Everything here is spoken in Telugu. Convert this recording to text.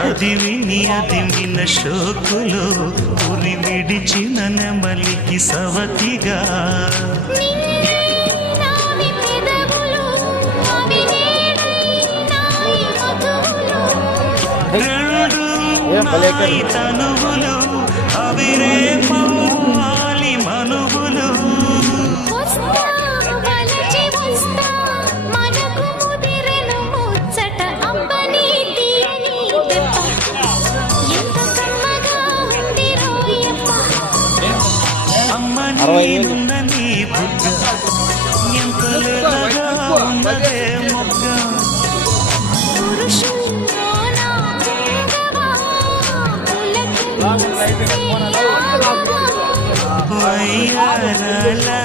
అది వినిన శోకులో ఉరి విడిచిన నెమలికి సవతిగా తనువులు అవిరే పాలి మనువులు అమ్మ నీనున్న నీ బుగ్గ ఎంత లేదగా ఉన్నదే మొగ్గ వయ్యారాల